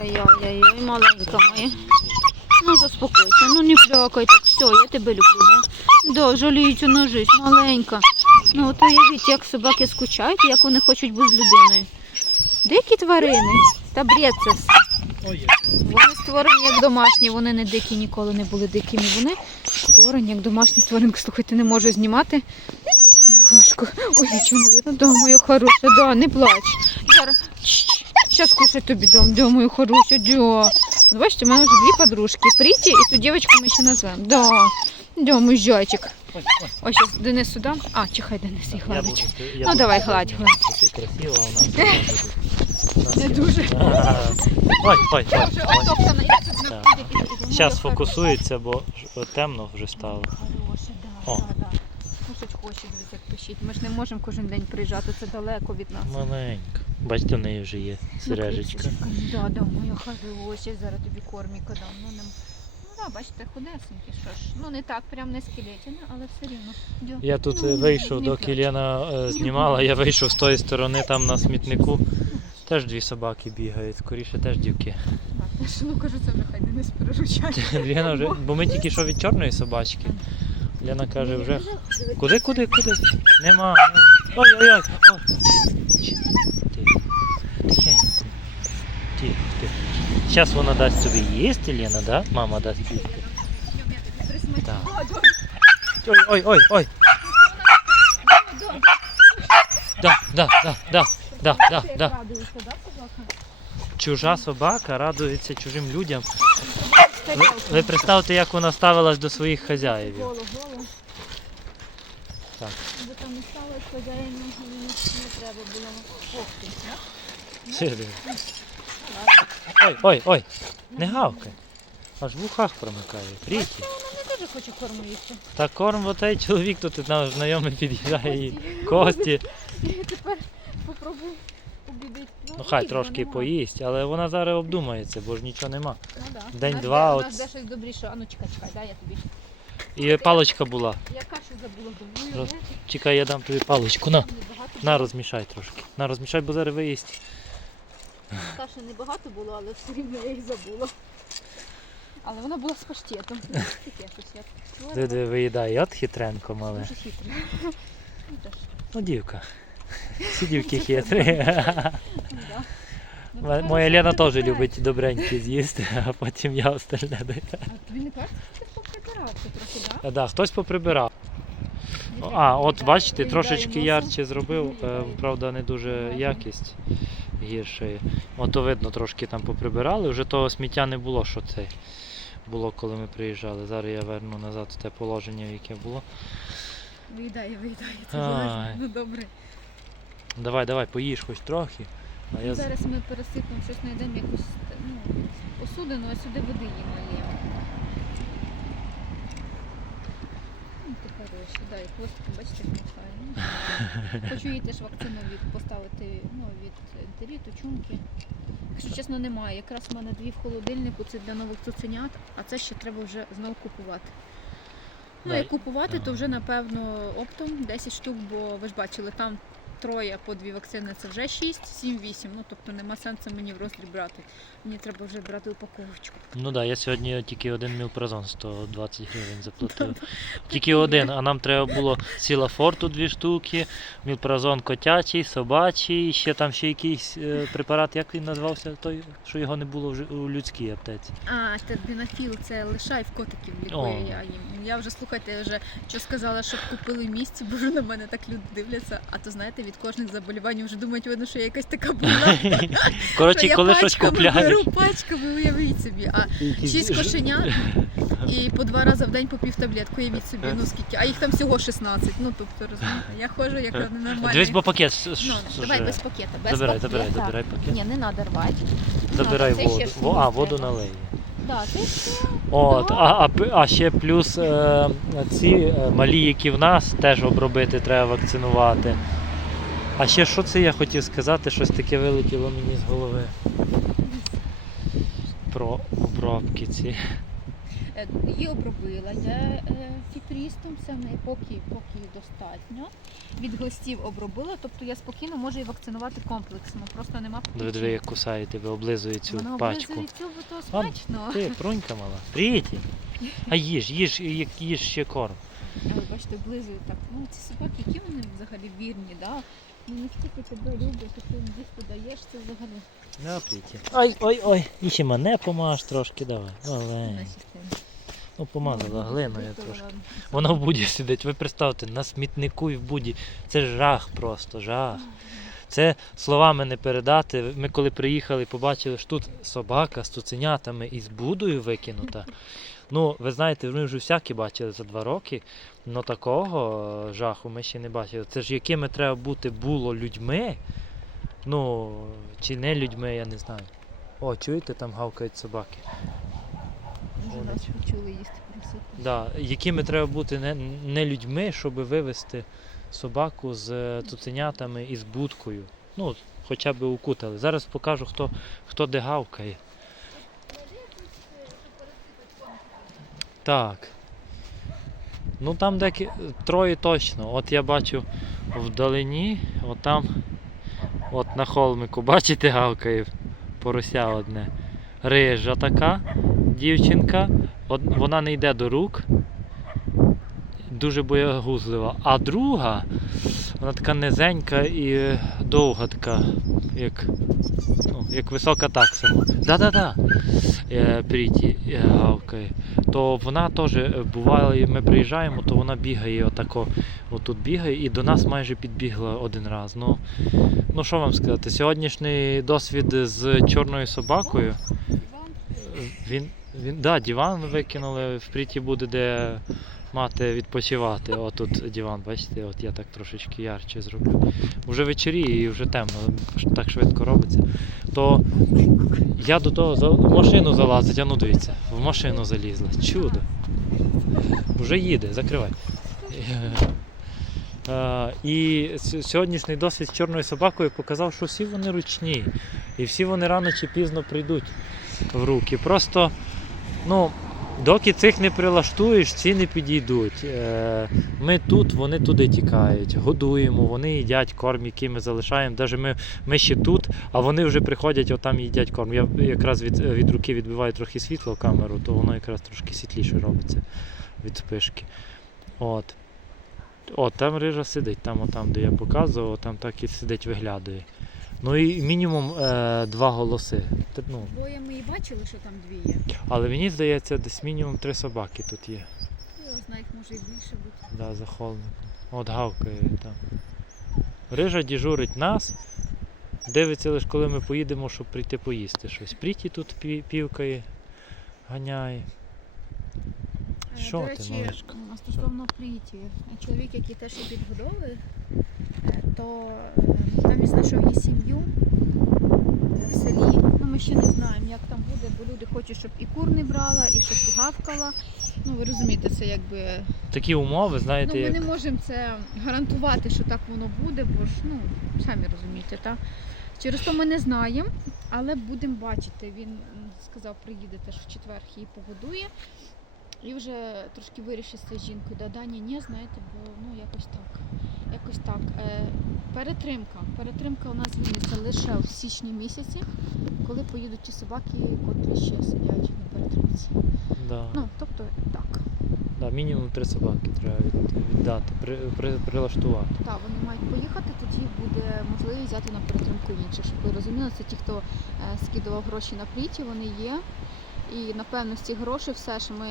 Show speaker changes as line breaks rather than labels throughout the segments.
Ой-ой-ой, маленька моя. Ну заспокойся, ну не плякай так, все, я тебе люблю, да? Да, жаліються на життя, маленька. Ну от уявіть, як собаки скучають, як вони хочуть бути з людиною. Дикі тварини, та бред це все. Вони створені як домашні, вони не дикі, ніколи не були дикими. Вони створені як домашні тваринки. Слухайте, не можу знімати. Важко. Ой, нічого не видно. Да, моя хороша, да, не плач. Зараз. Зараз кушать тобі дам, да, моя хороша, да. Бачите, у мене вже дві подружки. Пріті і ту дівчинку ми ще назвемо. Да. Да, мій зайчик. Ось зараз Денису дам. А, чихай, Денис, і гладить. Ну, давай, гладь,
знімати, Ти у нас.
Не дуже.
Ой, ой, ой. Зараз фокусується, бо темно вже стало. О.
хоче, дивіться, пишіть. Ми ж не можемо кожен день приїжджати, це далеко від нас.
Маленька. Бачите, в неї вже є сережечка.
Ну, Да, да, моя хороша, зараз тобі корміка дам. Ну, не... ну да, бачите, худесенькі, що ж. Ну не так, прям не скелетіне, але все рівно. Дя-
Я тут
Ну,
е, вийшов, доки. Лена е, знімала, я вийшов з тої сторони, там на смітнику. Теж дві собаки бігають, скоріше теж дівки.
А, я ж, ну кажу, це вже хай Денис переручає.
Лена вже, бо ми тільки що від чорної собачки. Лена каже, вже куди, куди, куди? Нема. Ой, ой, ой. ой. Тихо. Тихо, тихо. Зараз вона дасть тобі їсти, Лена, да? Мама дасть їсти. Ой, ой, ой, ой. Да, да, да, да, да, да, да. Чужа собака радується чужим людям. Ви, ви представте, як вона ставилась до своїх хазяїв.
Голо, голо.
Так.
Бо там не стало хазяїну, не треба було. Ох ти.
Ой, ой, ой, не гавкай. Аж в ухах промикає. Пріті.
Вона теж хоче корму їсти.
Та корм отей чоловік тут наш знайомий під'їжджає і кості.
Я тепер попробую обідати.
Ну хай трошки поїсть, але вона зараз обдумається, бо ж нічого нема.
Ну, да.
День
У
от-
нас де щось добріше. А ну чекай, чекай, дай я тобі.
І паличка була.
Я кашу забула
Роз- Чекай, я дам тобі паличку. На, на розмішай трошки. На розмішай, бо зараз виїсть.
Каші небагато було, але все рівно я їх забула. Але вона була з паштетом.
Диди виїдає, от хитренко мале.
Дуже хитро. Ну,
Ну, дівка. Всі дівки хитрі. Моя Лена теж любить добренькі з'їсти, а потім я остальне даю.
А тобі не кажеться, що ти поприбирався трохи, так?
Да, хтось поприбирав. А, от бачите, трошечки ярче зробив, е, правда, не дуже якість гірше. Ото видно, трошки там поприбирали. Вже того сміття не було, що це було, коли ми приїжджали. Зараз я верну назад в те положення, яке було.
Виїдає, виїдає. Це
Ай.
Ну добре.
Давай, давай, поїж хоч трохи. А я...
Зараз ми пересипемо щось знайдемо якусь ну, посудину, а сюди води їм наліємо. Ну, ти хороший, да, і бачите, махає. Хочу їй теж вакцину від поставити ну, від ентеріту, чумки. Якщо чесно, немає. Якраз в мене дві в холодильнику, це для нових цуценят, а це ще треба вже знову купувати. Ну, як купувати, то вже напевно оптом 10 штук, бо ви ж бачили, там троє по дві вакцини це вже 6, 7, 8. Ну тобто нема сенсу мені в роздріб брати. Мені треба вже брати упаковочку.
Ну так, да, я сьогодні тільки один мілпразон 120 гривень заплатив. Тільки один, а нам треба було ціла форту дві штуки, мілпразон котячий, собачий, ще там ще якийсь е, препарат, як він назвався, той, що його не було вже у людській аптеці.
А, тербінафіл, це лишай в котиків лікує я їм. Я вже слухайте, я вже що сказала, щоб купили місці, бо вже на мене так люди дивляться. А то знаєте, від кожних заболівань вже думають, видно, що я якась така була.
Коротше, коли щось купляєш.
беру пачками, уявіть собі. А шість кошенят і по два рази в день по пів таблетку, уявіть собі, ну скільки. А їх там всього 16. Ну тобто розумієте, я ходжу як ненормальна.
Дивись, бо пакет.
Ну, давай без пакета. Без
Забирай,
пакета.
забирай, забирай пакет.
Ні, не треба рвати.
Забирай
це ще
воду. А, воду
треба.
налей.
Да, це все.
От,
Да.
а, а, а ще плюс е, ці е, малі, які в нас, теж обробити треба вакцинувати. А ще що це я хотів сказати, щось таке вилетіло мені з голови. Про обробки ці.
Е, Її обробила я е, фіпрістом саме, поки, поки достатньо. Від глистів обробила, тобто я спокійно можу її вакцинувати комплексно, просто нема
Диви, диви, як кусає тебе, облизує цю
Вона
пачку.
облизує цю, бо то
А. Ти, прунька мала. Пріті. А їж, їж, їж, їж ще корм.
Але бачите, облизує так. Ну ці собаки, які вони взагалі вірні, да? Ну настільки тебе люблять, що ти їсти даєш, це взагалі
Да, Ой, ой, ой. І ще мене помаж трошки, давай. Олень. Ну, помазала глиною трошки. Вона в буді сидить. Ви представте, на смітнику і в буді. Це жах просто, жах. Це словами не передати. Ми коли приїхали, побачили, що тут собака з цуценятами і з будою викинута. Ну, ви знаєте, ми вже всякі бачили за два роки, але такого е, жаху ми ще не бачили. Це ж якими треба бути було людьми. Ну, чи не людьми, я не знаю. О, чуєте, там гавкають собаки.
Почули їсти.
Да, якими треба бути не, не людьми, щоб вивезти собаку з е, цуценятами і з будкою. Ну, хоча б укутали. Зараз покажу, хто, хто де гавкає. Так. Ну там деякі троє точно. От я бачу вдалині, от там, от на холмику, бачите, гавкає порося одне. Рижа така дівчинка, Од- вона не йде до рук, дуже боягузлива. А друга, вона така низенька і довга така, як, ну, як висока так. Да-да-да. Е, Пріті е, гавкає. То вона теж е, буває, ми приїжджаємо, то вона бігає отако, отут бігає і до нас майже підбігла один раз. Ну, ну що вам сказати, сьогоднішній досвід з чорною собакою. Він, він, да, диван викинули, в пріті буде де мати відпочивати. Отут диван, бачите, от я так трошечки ярче зроблю. Вже вечоріє і вже темно, так швидко робиться. То я до того в машину залазить, а ну дивіться, в машину залізла. Чудо. Вже їде, закривай. Е, І сьогоднішній досвід з чорною собакою показав, що всі вони ручні. І всі вони рано чи пізно прийдуть в руки. Просто, ну, доки цих не прилаштуєш, ці не підійдуть. Е, Ми тут, вони туди тікають, годуємо, вони їдять корм, який ми залишаємо. Даже ми, ми ще тут, а вони вже приходять, отам їдять корм. Я якраз від, від руки відбиваю трохи світло в камеру, то воно якраз трошки світліше робиться від спишки. От. От, там рижа сидить, там, отам, де я показував, там так і сидить, виглядає. Ну і мінімум е, два голоси. Т- Ну,
Двоє ми і бачили, що там дві є.
але мені здається, десь мінімум три собаки тут є.
Я знаю, їх може і більше бути.
Да, за. От гавкає там. Рижа діжурить нас. Дивиться лише, коли ми поїдемо, щоб прийти поїсти щось. Пріті тут пі- півкає, ганяє.
Е,
Що ти, малишка?
м, стосовно пліті, чоловік, який теж є підгодовує, то е, там він знайшов її сім'ю е, в селі. Ну, ми ще не знаємо, як там буде, бо люди хочуть, щоб і кур не брала, і щоб гавкала. Ну, ви розумієте, це якби.
Такі умови, знаєте,
Ну, ми
як.
не можемо це гарантувати, що так воно буде, бо ж, ну, самі розумієте, так? Через то ми не знаємо, але будемо бачити. Він сказав, приїде теж в четвер її погодує. І вже трошки вирішить з жінкою. Да, Дані, ні, знаєте, бо ну якось так. Якось так. Е, перетримка. Перетримка у нас зміниться лише в січні місяці, коли поїдуть ті собаки, котрі ще сидять на перетримці.
Да.
Ну, тобто так.
Да, мінімум три собаки треба від- віддати, при, при, прилаштувати.
Так, вони мають поїхати, тоді буде можливість взяти на підтримку інших. Щоб ви розуміли, це ті, хто е, скидував гроші на пліті, вони є. І напевно з цих грошей все ж ми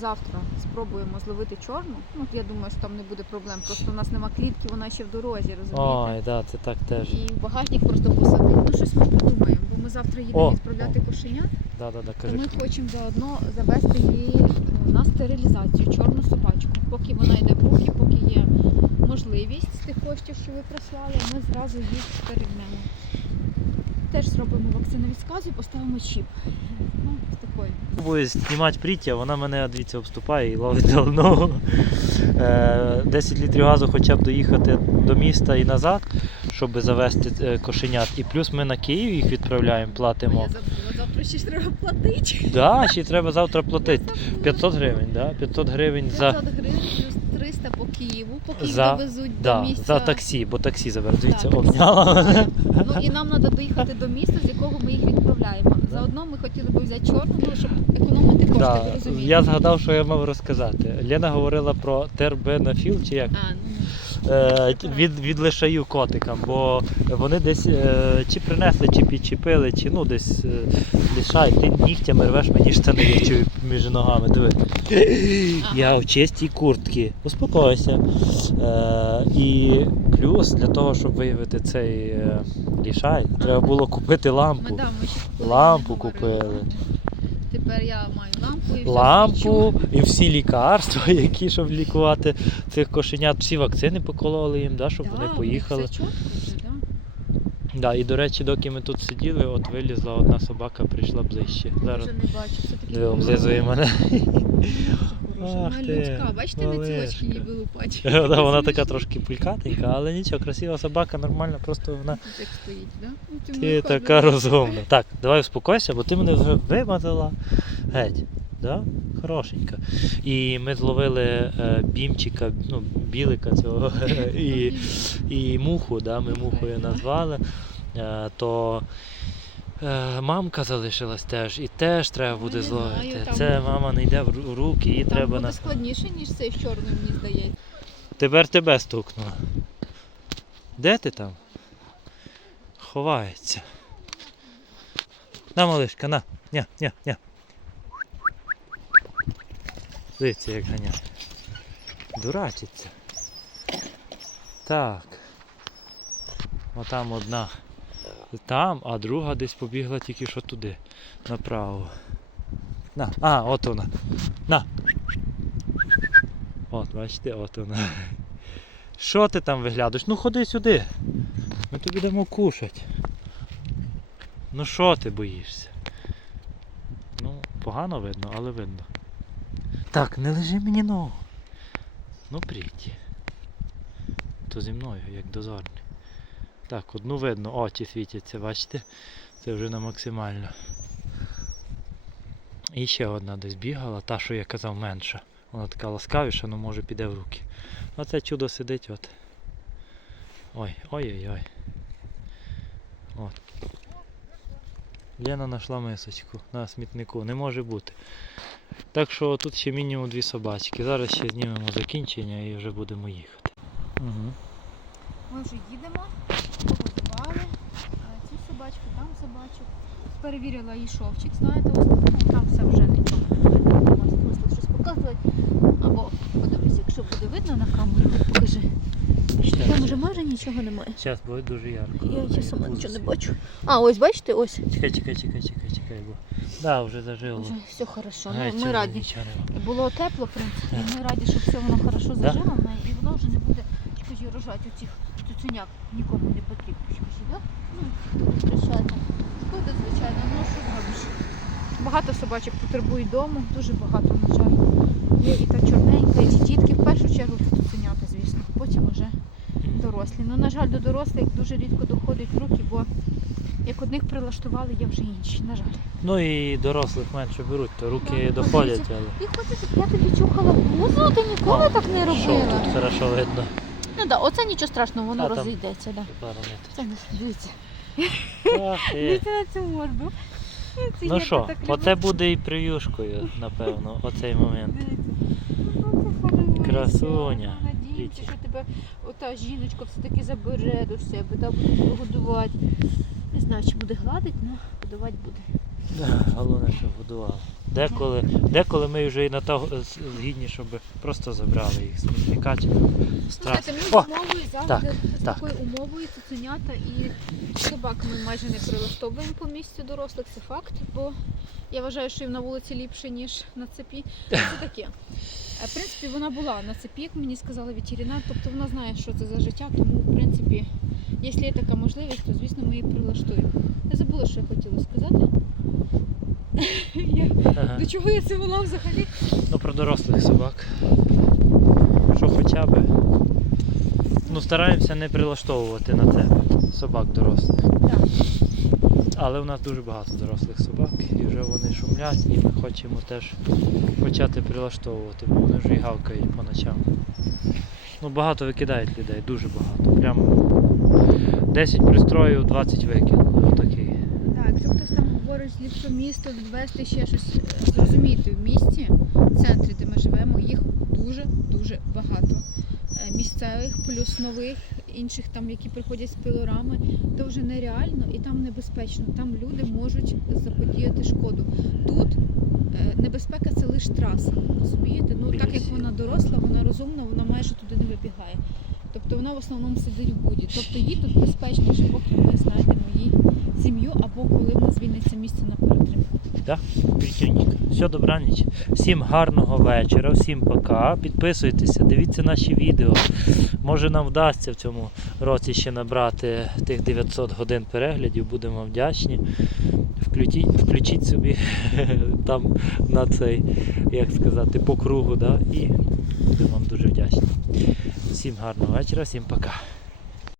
завтра спробуємо зловити чорну. Ну, я думаю, що там не буде проблем. Просто у нас нема клітки, вона ще в дорозі, розумієте?
Ой, да, це так теж.
І в багатник просто посадив. Ну, щось ми придумаємо, бо ми завтра їдемо
О,
відправляти кошенят.
Да, да, да,
То
кажи.
ми хочемо заодно завести її ну, на стерилізацію, чорну собачку. Поки вона йде в руки, поки є можливість з тих коштів, що ви прислали, ми зразу їх стерильнемо. Теж зробимо вакцину від сказу і поставимо чіп. Ну, з такою.
Пробую знімати пріття, вона мене дивіться, обступає і ловить давно. Е, 10 літрів газу хоча б доїхати до міста і назад, щоб завести е, кошенят. І плюс ми на Київ їх відправляємо, платимо.
Я забула, завтра ще треба платити.
Да, ще треба завтра платити. 500 гривень, да? 500 гривень за,
500 гривень плюс 300 по Києву, поки їх
За-
довезуть
да,
до місця.
за таксі, бо таксі заберуть.
Так.
обняла мене.
Ну і нам треба доїхати до міста, з якого ми їх відправляємо. Заодно ми хотіли би взяти чорну, ну, щоб економити кошти,
Да.
розумієте.
Я згадав, що я мав розказати. Лена говорила про тербенафіл, чи як?
А, ну,
від, від лишаю котикам, бо вони десь е, чи принесли, чи підчепили, чи ну десь е, лишай, ти нігтями рвеш мені штани, я чую між ногами. Диви. Я в чистій куртці. Успокойся. Е, і плюс для того, щоб виявити цей е, лішай, треба було купити лампу. Лампу купили.
Тепер я маю лампу і
всі лікарства, які щоб лікувати цих кошенят, всі вакцини покололи їм, да, щоб
Да,
вони поїхали.
Да?
І до речі, доки ми тут сиділи, от вилізла одна собака, прийшла ближче. Зараз
не бачу, все таки.
мене. Ах ти,
людська, бачите, на ці
малишка.
очки її вилупать.
Вона така трошки пулькатенька, але нічого, красива собака, нормальна, просто вона.
Як стоїть, да? Ну, ти
така розумна. Так, давай успокойся, бо ти мене вже вимазала. Геть. Да? Хорошенька. І ми зловили е, бімчика, ну, білика цього і, і муху, да, ми мухою назвали. Е, то мамка залишилась теж, і теж треба буде
знаю,
зловити. Це мама не йде в руки, її
Там
треба
буде
на.
складніше, ніж цей з чорним, мені здається.
Тепер тебе стукнула. Де ти там? Ховається. На, малишка, на. Ня, ня, ня. Дивіться, як ганяє. Дурачиться. Так. Отам одна там, а друга десь побігла тільки що туди. Направо. На, а, от вона. На. От, бачите, от вона. Що ти там виглядаєш? Ну ходи сюди. Ми тобі дамо кушати. Ну що ти боїшся? Ну, погано видно, але видно. Так, не лежи мені ногу. Ну прийти. То зі мною, як дозорний. Так, одну видно, очі світяться, бачите? Це вже на максимально. І ще одна десь бігала, та, що я казав, менша. Вона така ласкавіша, ну може піде в руки. Оце чудо сидить от. Ой, ой-ой-ой. От. Лена знайшла мисочку на смітнику, не може бути. Так що тут ще мінімум дві собачки. Зараз ще знімемо закінчення і вже будемо їхати. Угу.
Ми вже їдемо, собачку, там собачок. Перевірила її шовчик, знаєте, ось, ну, там все вже нічого не щось показувати. Або подивись, якщо буде видно на камеру, покажи. Там вже майже нічого немає.
Зараз буде дуже ярко.
Я ще сама нічого не бачу. А, ось бачите, ось.
Чекай, чекай, чекай, чекай, чекай. Бо... Да, вже зажило.
Вже все хорошо. Ну, ми раді. Було тепло, в принципі, і ми раді, що все воно хорошо зажило в неї, і воно вже не буде скажі, рожати оцих цуценяк нікому не потрібно. Да? Ну, звичайно. Шкода, звичайно, ну що зробиш. Багато собачок потребують дому, дуже багато, на жаль. Є і та чорненька, і ті дітки, в першу чергу це цуценята, звісно, потім вже дорослі. Ну, на жаль, до дорослих дуже рідко доходять руки, бо як одних прилаштували, є вже інші, на жаль.
Ну і дорослих менше беруть, то руки
Да,
доходять, але.
І хочеш, щоб я тобі чухала бузу, ти ніколи
О,
так не
Що
робила.
тут хорошо видно.
Ну так, да, оце нічого страшного, воно
А, там-
розійдеться. Да. Це не дивіться. Дивіться на цю морду. Це
Ну що,
так
оце буде і прев'юшкою, напевно, оцей момент.
Дивіться. Ну.
Красуня.
Надіємося, що тебе ота жіночка все-таки забере до себе, та буде годувати. Не знаю, чи буде гладити, але годувати буде.
Да, головне, що годували. Деколи, деколи ми вже і на то згідні, щоб просто забрали їх з смітника чи.
Слухайте, ми умовою завжди з
так.
такою умовою цуценята і собак ми майже не прилаштовуємо по місцю дорослих, це факт, бо я вважаю, що їм на вулиці ліпше, ніж на цепі. Це таке. В принципі, вона була на цепі, як мені сказала ветеринар, тобто вона знає, що це за життя, тому в принципі, якщо є така можливість, то звісно ми її прилаштуємо. Я забула, що я хотіла сказати. До чого я це вела взагалі?
Ну про дорослих собак. Що хоча б. Ну стараємося не прилаштовувати на це собак дорослих.
Так.
Але у нас дуже багато дорослих собак, і вже вони шумлять, і ми хочемо теж почати прилаштовувати, бо вони вже і гавкають по ночам. Ну, багато викидають людей, дуже багато. Прям 10 пристроїв, 20 викинули. Отакий.
Так, якщо хтось там говорить, ліпше місто довести ще щось, е, зрозуміти в місті, в центрі, де ми живемо, їх дуже-дуже багато. Е, Місцевих, плюс нових, інших там, які приходять з пилорами, то вже нереально і там небезпечно. Там люди можуть заподіяти шкоду. Тут е, небезпека це лише траса. Розумієте? Ну так як вона доросла, вона розумна, вона майже туди не вибігає. Тобто вона в основному сидить в буді. Тобто їй тут безпечніше, поки ми знайдемо їй сім'ю або коли в нас звільниться місце на перетримку.
Прикинь. Все, добраніч. Всім гарного вечора, всім пока. Підписуйтеся, дивіться наші відео. Може нам вдасться в цьому році ще набрати тих 900 годин переглядів, будемо вдячні. Включіть, включіть собі там на цей, як сказати, по кругу, да? і будемо вам дуже вдячні. Всім гарного вечора, всім пока.